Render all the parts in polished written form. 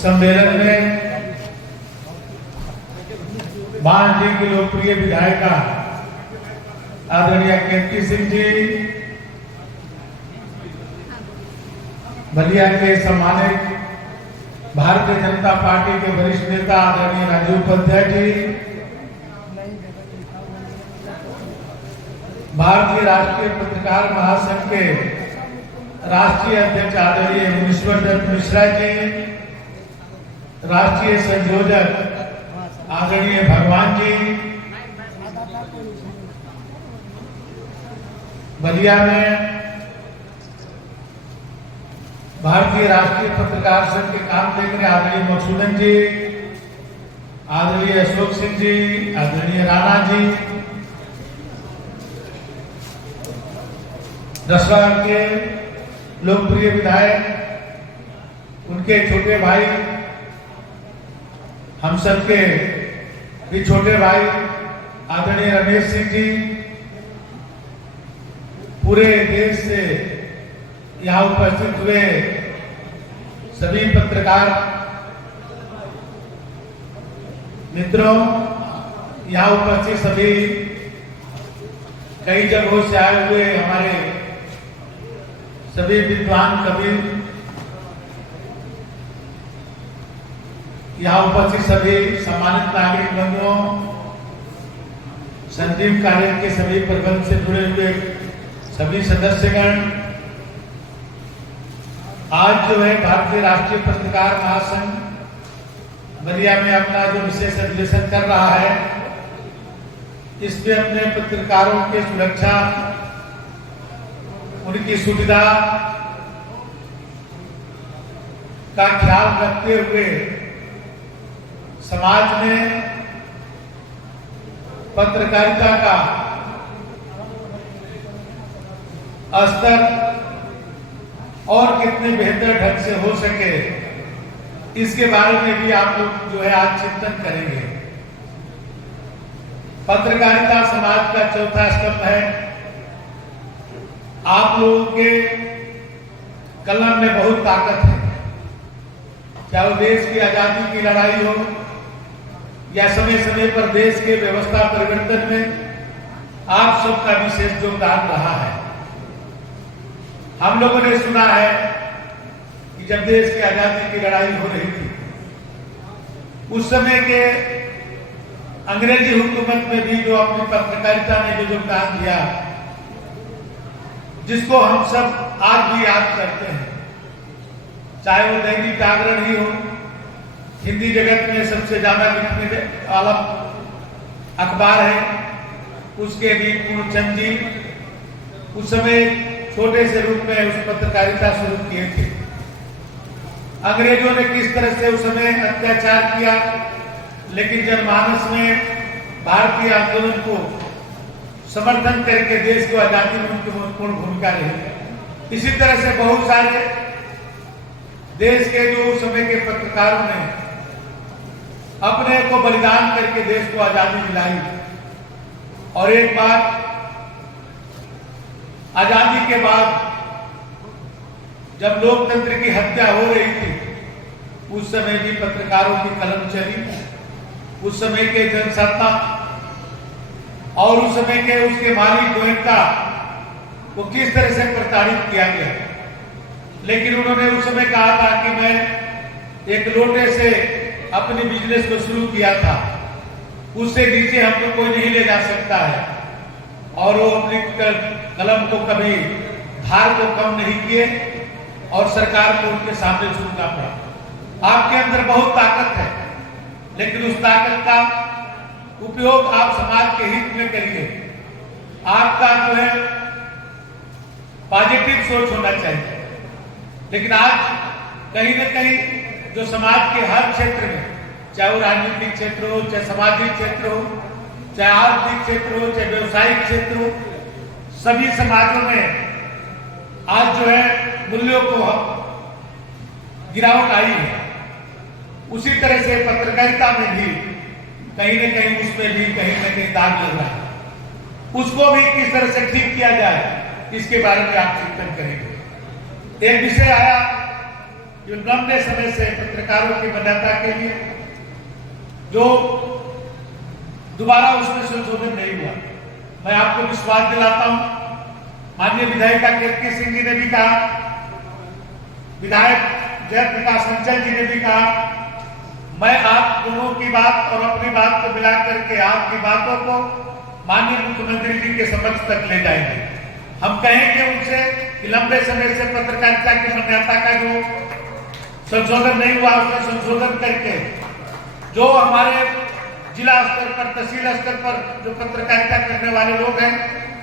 सम्मेलन में बांजी की लोकप्रिय विधायिका आदरणीय कीर्ति सिंह जी, बलिया के सम्मानित भारतीय जनता पार्टी के वरिष्ठ नेता आदरणीय राजीव उपाध्याय जी, भारतीय राष्ट्रीय पत्रकार महासंघ के राष्ट्रीय अध्यक्ष आदरणीय मुनीश्वर दत्त मिश्रा जी, राष्ट्रीय संयोजक आदरणीय भगवान जी, बलिया में भारतीय राष्ट्रीय पत्रकार संघ के काम देख रहे आदरणीय मधुसूदन जी, आदरणीय अशोक सिंह जी, आदरणीय राणा जी, रसवाड़ के लोकप्रिय विधायक, उनके छोटे भाई, हम सबके भी छोटे भाई आदरणीय रमेश सिंह जी, पूरे देश से यहाँ उपस्थित हुए सभी पत्रकार मित्रों, यहाँ उपस्थित सभी कई जगहों से आए हुए हमारे सभी विद्वान कवि, यहाँ उपस्थित सभी सम्मानित नागरिक बंधुओं, संजीव कार्य के सभी प्रबंध से जुड़े हुए सभी सदस्यगण, आज जो है भारतीय राष्ट्रीय पत्रकार महासंघ बलिया में अपना जो विशेष अधिवेशन कर रहा है, इसमें अपने पत्रकारों की सुरक्षा, उनकी सुविधा का ख्याल रखते हुए समाज में पत्रकारिता का स्तर और कितने बेहतर ढंग से हो सके, इसके बारे में भी आप लोग जो है आज चिंतन करेंगे। पत्रकारिता समाज का चौथा स्तंभ है। आप लोगों के कलम में बहुत ताकत है, चाहे वो देश की आजादी की लड़ाई हो या समय समय पर देश के व्यवस्था परिवर्तन में आप सबका विशेष योगदान रहा है। हम लोगों ने सुना है कि जब देश की आजादी की लड़ाई हो रही थी, उस समय के अंग्रेजी हुकूमत में भी जो अपनी पत्रकारिता ने जो योगदान दिया, जिसको हम सब आज भी याद करते हैं, चाहे वो दैनिक जागरण ही हो, हिंदी जगत में सबसे ज्यादा लिखने वाला अखबार है, उसके भी पूर्णचंद जी उस समय छोटे से रूप में उस पत्रकारिता शुरू किए थे। अंग्रेजों ने किस तरह से उस समय अत्याचार किया, लेकिन जनमानस में भारतीय आंदोलन को समर्थन करके देश को आजादी में उनकी महत्वपूर्ण भूमिका रही। इसी तरह से बहुत सारे देश के जो उस समय के पत्रकारों ने अपने को बलिदान करके देश को आजादी दिलाई। और एक बात, आजादी के बाद जब लोकतंत्र की हत्या हो रही थी, उस समय भी पत्रकारों की कलम चली। उस समय के जनसत्ता और उस समय के उसके मालिक गोयनका को किस तरह से प्रताड़ित किया गया, लेकिन उन्होंने उस समय कहा था कि मैं एक लोटे से अपने बिजनेस को शुरू किया था, उससे नीचे हमको कोई नहीं ले जा सकता है। और वो अपनी कलम को कभी धार को कम नहीं किए और सरकार को उनके सामने झुकना पड़ा। आपके अंदर बहुत ताकत है, लेकिन उस ताकत का उपयोग आप समाज के हित में करिए। आपका जो है पॉजिटिव सोच होना चाहिए। लेकिन आज कहीं न कहीं जो समाज के हर क्षेत्र में, चाहे वो राजनीतिक क्षेत्र हो, चाहे सामाजिक क्षेत्र हो, चाहे आर्थिक क्षेत्र हो, चाहे व्यवसायिक क्षेत्र हो, सभी समाजों में आज जो है मूल्यों को गिरावट आई है। उसी तरह से पत्रकारिता में भी कहीं न कहीं उसमें भी कहीं न कहीं दाग लग रहा है। उसको भी किस तरह से ठीक किया जाए, इसके बारे में आप चिंतन करेंगे। एक विषय आया जो लंबे समय से पत्रकारों की मान्यता के लिए जो दोबारा उसमें संशोधन नहीं हुआ। मैं आपको विश्वास दिलाता हूं, माननीय विधायिका कीर्ति सिंह जी ने भी कहा, विधायक जयप्रकाश अंचल जी ने भी कहा, मैं आप दोनों की बात और अपनी बात को मिला करके आपकी बातों को माननीय मुख्यमंत्री जी के समक्ष तक ले जाएंगे। हम कहेंगे उनसे कि लंबे समय से पत्रकारिता की मान्यता का जो संशोधन नहीं हुआ उसमें संशोधन करके जो हमारे जिला स्तर पर, तहसील स्तर पर जो पत्रकारिता करने वाले लोग हैं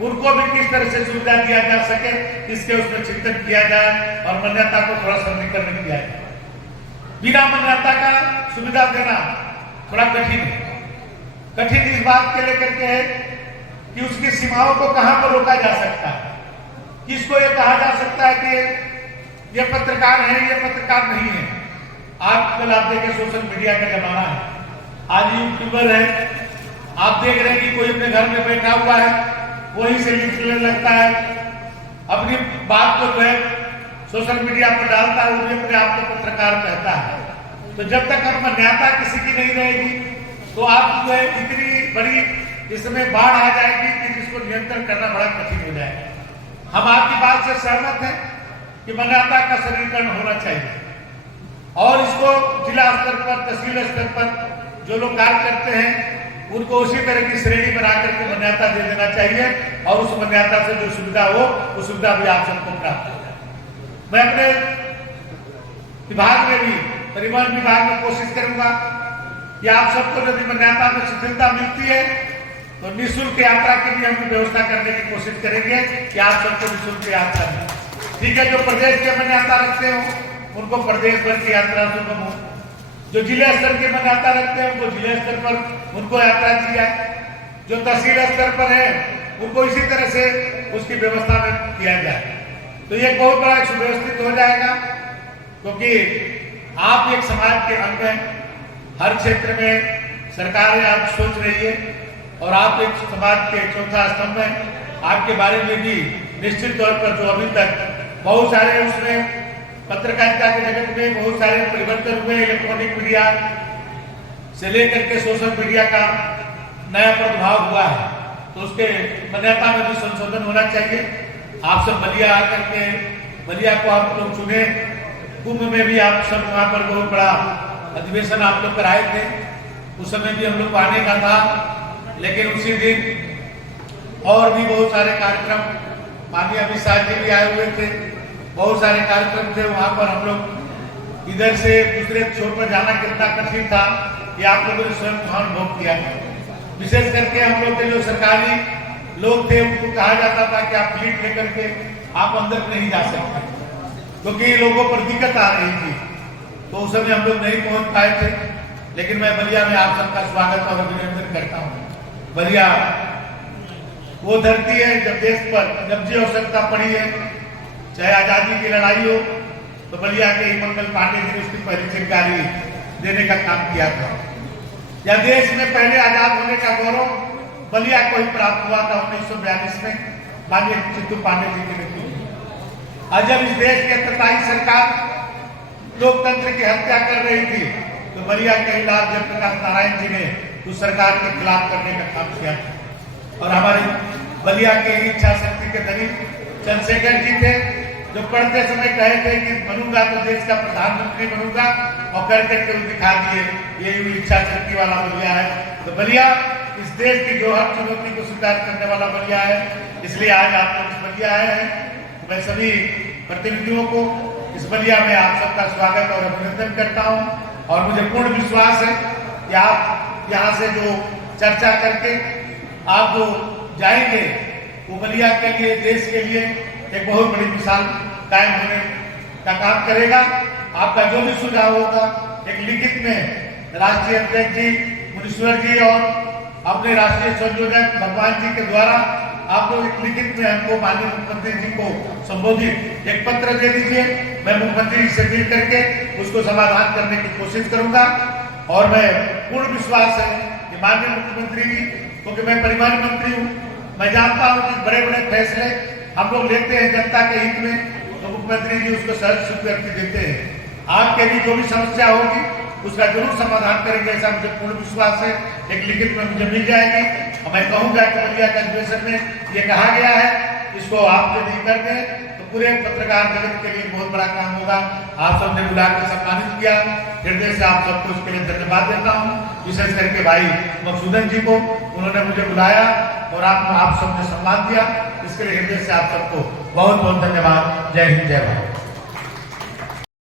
उनको भी किस तरह से सुविधा दिया जा सके, इसके उसमें चिंतन किया जाए और मान्यता को थोड़ा सरलीकरण किया जाए। बिना मान्यता का सुविधा देना थोड़ा कठिन है। कठिन इस बात के लेकर के है कि उसकी सीमाओं को कहां पर रोका जा सकता है, किसको ये कहा जा सकता है कि ये पत्रकार है, ये पत्रकार नहीं है। आजकल आप देखें सोशल मीडिया का जमाना है, आज यूट्यूबर है, आप देख रहे हैं कि कोई अपने घर में बैठा हुआ है वहीं से लिखने लगता है, अपनी बात को जो है सोशल मीडिया पर डालता है, वो भी अपने आप को पत्रकार कहता है। तो जब तक हम मान्यता किसी की नहीं रहेगी तो आप जो है इतनी बड़ी इसमें बाढ़ आ जाएगी कि जिसको नियंत्रण करना बड़ा कठिन हो जाएगा। हम आपकी बात से सहमत हैं कि मान्यता का सरलीकरण होना चाहिए और इसको जिला स्तर पर, तहसील स्तर पर जो लोग कार्य करते हैं उनको उसी तरह की श्रेणी बना करके मान्यता दे देना चाहिए और उस मान्यता से जो सुविधा हो वो सुविधा भी आप सबको प्राप्त हो जाए। मैं अपने विभाग में भी, परिवहन विभाग में कोशिश करूंगा कि आप सबको यदि मान्यता में शिथिलता मिलती है तो निःशुल्क यात्रा की भी हम व्यवस्था करने की कोशिश करेंगे कि आप सबको निःशुल्क यात्रा मिले। ठीक है, जो प्रदेश के मान्यता रखते हो उनको प्रदेश भर की यात्रा सुगम हो, जो जिले स्तर की मान्यता रखते हैं उनको जिले स्तर पर उनको यात्रा दी जाए, जो तहसील स्तर पर है उनको इसी तरह से उसकी व्यवस्था में किया जाए। तो ये बहुत बड़ा सुव्यवस्थित हो जाएगा, क्योंकि आप एक समाज के अंग हैं। हर क्षेत्र में सरकारें आप सोच रही है और आप एक समाज के चौथा स्तंभ हैं। आपके बारे में भी निश्चित तौर पर जो अभी तक बहुत सारे उसमें पत्रकारिता के जगत में बहुत सारे परिवर्तन हुए, इलेक्ट्रॉनिक मीडिया से लेकर के सोशल मीडिया का नया प्रभाव हुआ है, तो उसके मान्यता में भी संशोधन होना चाहिए। आप सब बलिया आकर के, बलिया को आप लोग चुने, कुंभ में भी आप सब वहां पर बहुत बड़ा अधिवेशन आप लोग कराए थे, उस समय भी हम लोग को आने का था, लेकिन उसी दिन और भी बहुत सारे कार्यक्रम, माननीय अमित शाह जी भी आए हुए थे, बहुत सारे कार्यक्रम थे वहां पर। हम लोग इधर से दूसरे छोर पर जाना कितना कठिन था ये आप लोगों ने स्वयं अनुभव किया। विशेष करके हम लोग के जो सरकारी लोग थे उनको कहा जाता था कि आप फ्लीट लेकर के आप अंदर नहीं जा सकते, क्योंकि लोगों पर दिक्कत आ रही थी, तो उस समय हम लोग नहीं पहुंच पाए थे। लेकिन मैं बलिया में आप सबका स्वागत और अभिनंदन करता हूँ। बलिया वो धरती है जब देश पर जब आवश्यकता पड़ी है, चाहे आजादी की लड़ाई हो, तो बलिया के मंगल पांडे जी ने उसकी पहली चिंगारी देने का काम किया था। या देश में पहले आजाद होने का गौरव बलिया को ही प्राप्त हुआ था 1942 में माननीय चित्तू पांडे जी के नेतृत्व। और जब इस देश की सत्ताई सरकार लोकतंत्र की हत्या कर रही थी तो बलिया के इलाज जयप्रकाश नारायण जी ने उस सरकार के खिलाफ करने का काम किया था। और हमारे बलिया के इच्छा शक्ति के धनी चंद्रशेखर जी थे, जो पढ़ते समय कहे थे कि बनूंगा तो देश का प्रधानमंत्री बनूंगा, और कर करके वो दिखा दिए। ये इच्छा शक्ति वाला बलिया है। तो बलिया इस देश की जो हर चुनौती को स्वीकार करने वाला बलिया है, इसलिए आज आप लोग इस बलिया आए हैं। मैं सभी प्रतिनिधियों को इस बलिया में आप सबका स्वागत और अभिनंदन करता हूँ, और मुझे पूर्ण विश्वास है कि आप यहाँ से जो चर्चा करके आप जो जाएंगे वो बलिया के लिए, देश के लिए एक बहुत बड़ी मिसाल कायम होने का काम करेगा। आपका जो भी सुझाव होगा एक लिखित में राष्ट्रीय अध्यक्ष जी मुनीश्वर जी और अपने राष्ट्रीय संयोजक भगवान जी के द्वारा आप लोग एक लिखित में हमको माननीय मुख्यमंत्री जी को संबोधित एक पत्र दे दीजिए। मैं मुख्यमंत्री जी से मिल करके उसको समाधान करने की कोशिश करूंगा, और मैं पूर्ण विश्वास है कि माननीय मुख्यमंत्री जी, क्योंकि मैं परिवहन मंत्री हूँ, मैं जानता हूँ कि बड़े बड़े फैसले हम लोग लेते हैं जनता के हित में, तो मुख्यमंत्री जी उसको सहज स्वीकृति देते हैं। आपके भी जो भी समस्या होगी उसका जरूर समाधान करेंगे, ऐसा मुझे पूर्ण विश्वास है। एक लिखित में मुझे मिल जाएगी और मैं कहूँगा कि बलिया के अधिवेशन में ये कहा गया है, इसको आप यदि कर दें तो पूरे पत्रकार जगत के लिए बहुत बड़ा काम होगा। आप सबने बुला कर सम्मानित किया, हृदय से आप सबको इसके लिए धन्यवाद देता हूँ। विशेष करके भाई मधुसूदन जी को, उन्होंने मुझे बुलाया और आप सबने सम्मान दिया, इसके लिए हृदय से आप सबको बहुत बहुत धन्यवाद। जय हिंद, जय भारत।